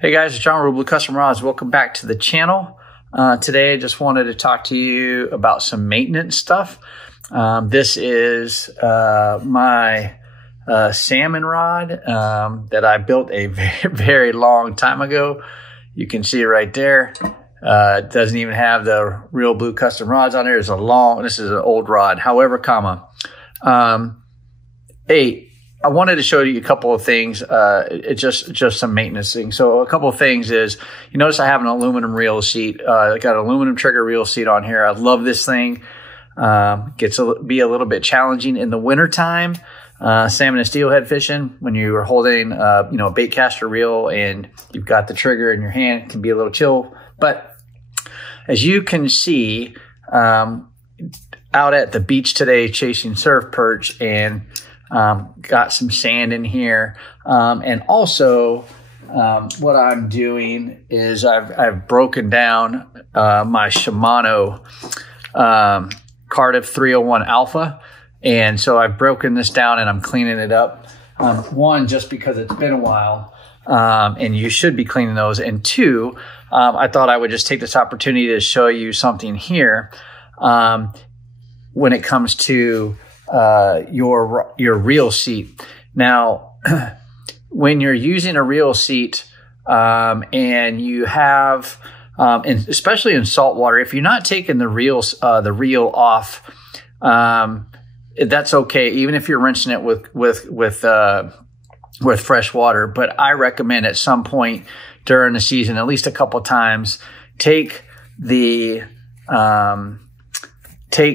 Hey guys, it's John, ReelBlue Custom Rods. Welcome back to the channel. Today I just wanted to talk to you about some maintenance stuff. This is my salmon rod that I built a very long time ago. You can see it right there. It doesn't even have the ReelBlue Custom Rods on there. This is an old rod. However, I wanted to show you a couple of things. It's just some maintenance things. So a couple of things is, you notice I have an aluminum reel seat. I got an aluminum trigger reel seat on here. I love this thing. Gets to be a little bit challenging in the wintertime. Salmon and steelhead fishing, when you're holding, a bait caster reel and you've got the trigger in your hand, it can be a little chill. But as you can see, out at the beach today chasing surf perch and got some sand in here. And also, what I'm doing is I've broken down my Shimano Cardiff 301 Alpha. And so I've broken this down and I'm cleaning it up. One, just because it's been a while, and you should be cleaning those. And two, I thought I would just take this opportunity to show you something here when it comes to your reel seat. Now, when you're using a reel seat, and you have, and especially in salt water, if you're not taking the reel off, that's okay. Even if you're rinsing it with fresh water. But I recommend at some point during the season, at least a couple times, take the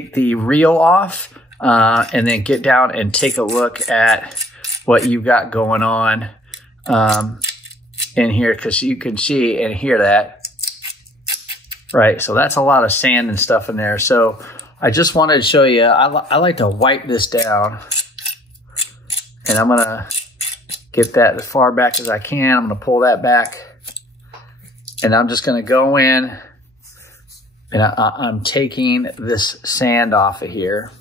reel off. And then get down and take a look at what you've got going on in here, because you can see and hear that. Right, so that's a lot of sand and stuff in there. So I just wanted to show you, I like to wipe this down. And I'm going to get that as far back as I can. I'm going to pull that back. And I'm just going to go in and I'm taking this sand off of here.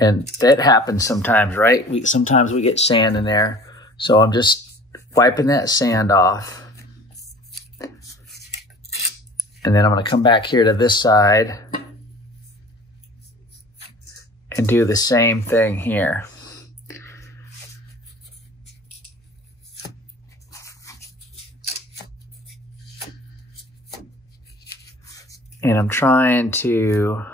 And that happens sometimes, right? Sometimes we get sand in there. So I'm just wiping that sand off. And then I'm going to come back here to this side and do the same thing here. And I'm trying to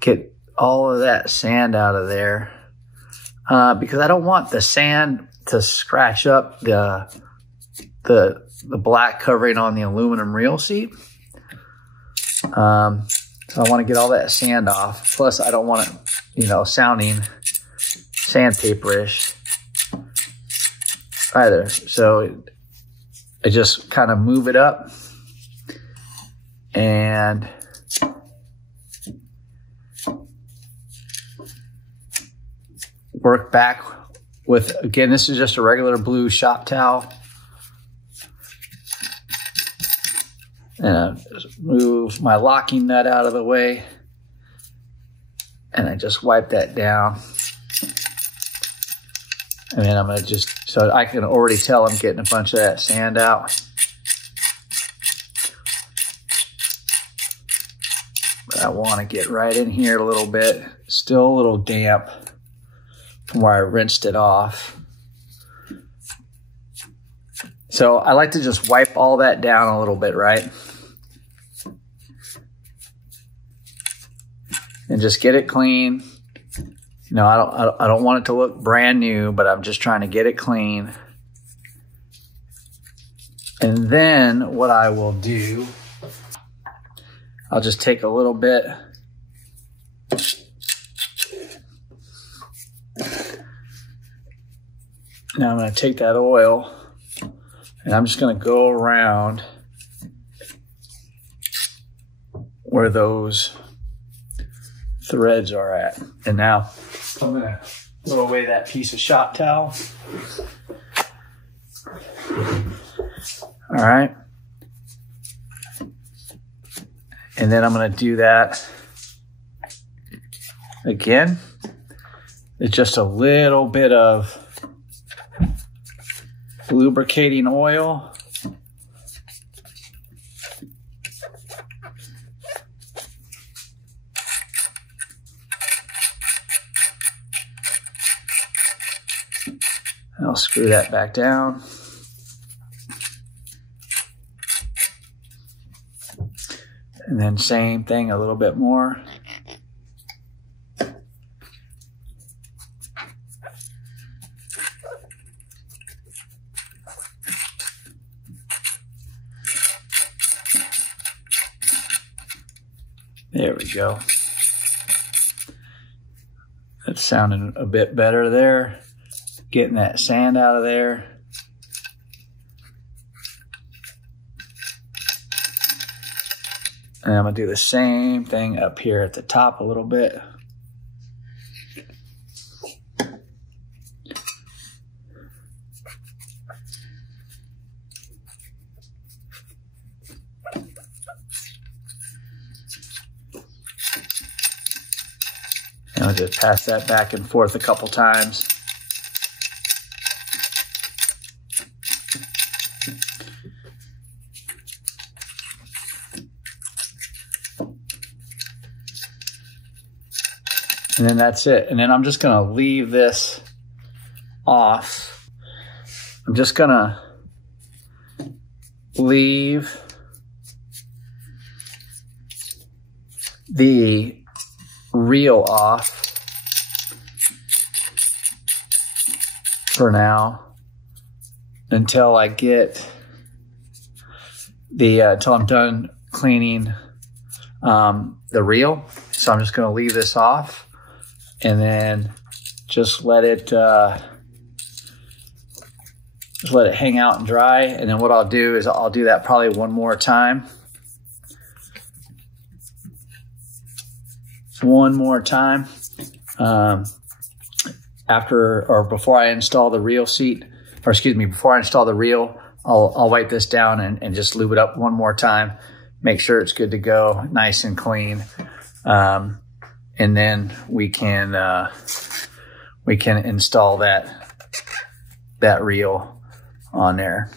get all of that sand out of there because I don't want the sand to scratch up the black covering on the aluminum reel seat. So I want to get all that sand off. Plus, I don't want it, sounding sandpaperish either. So I just kind of move it up and work back with, again, this is just a regular blue shop towel. And I move my locking nut out of the way. And I just wipe that down. And then I'm going to so I can already tell I'm getting a bunch of that sand out. But I want to get right in here a little bit. Still a little damp from where I rinsed it off. So I like to just wipe all that down a little bit, right? And just get it clean. I don't want it to look brand new, but I'm just trying to get it clean. And then what I will do, I'll just take a little bit. Now I'm going to take that oil and I'm just going to go around where those threads are at. And now I'm going to throw away that piece of shop towel. All right. And then I'm going to do that again. is just a little bit of lubricating oil. I'll screw that back down. And then same thing, a little bit more. There we go. That's sounding a bit better there. Getting that sand out of there. And I'm gonna do the same thing up here at the top a little bit. And I'll just pass that back and forth a couple times. And then that's it. And then I'm just going to leave this off. I'm just going to leave the reel off for now until I get the, until I'm done cleaning the reel. So I'm just going to leave this off. And then just let it hang out and dry. And then what I'll do is I'll do that probably one more time. One more time after or before I install the reel seat, or excuse me, before I install the reel, I'll wipe this down and just lube it up one more time. Make sure it's good to go, nice and clean. And then we can install that reel on there.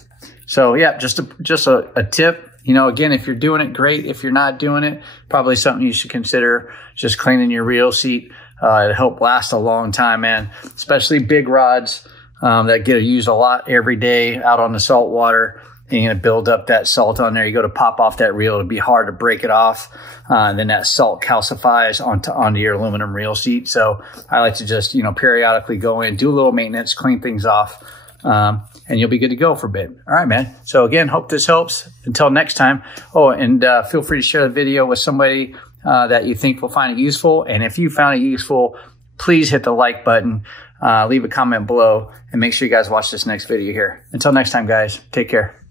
So yeah, just a tip. You know, again, if you're doing it, great. If you're not doing it, probably something you should consider just cleaning your reel seat. It'll help last a long time, man. Especially big rods that get used a lot every day out on the salt water. And you're gonna build up that salt on there. You go to pop off that reel, it'll be hard to break it off. And then that salt calcifies onto your aluminum reel seat. So I like to just, you know, periodically go in, do a little maintenance, clean things off, and you'll be good to go for a bit. All right, man. So again, hope this helps. Until next time. Oh, and feel free to share the video with somebody that you think will find it useful. And if you found it useful, please hit the like button, leave a comment below, and make sure you guys watch this next video here. Until next time, guys, take care.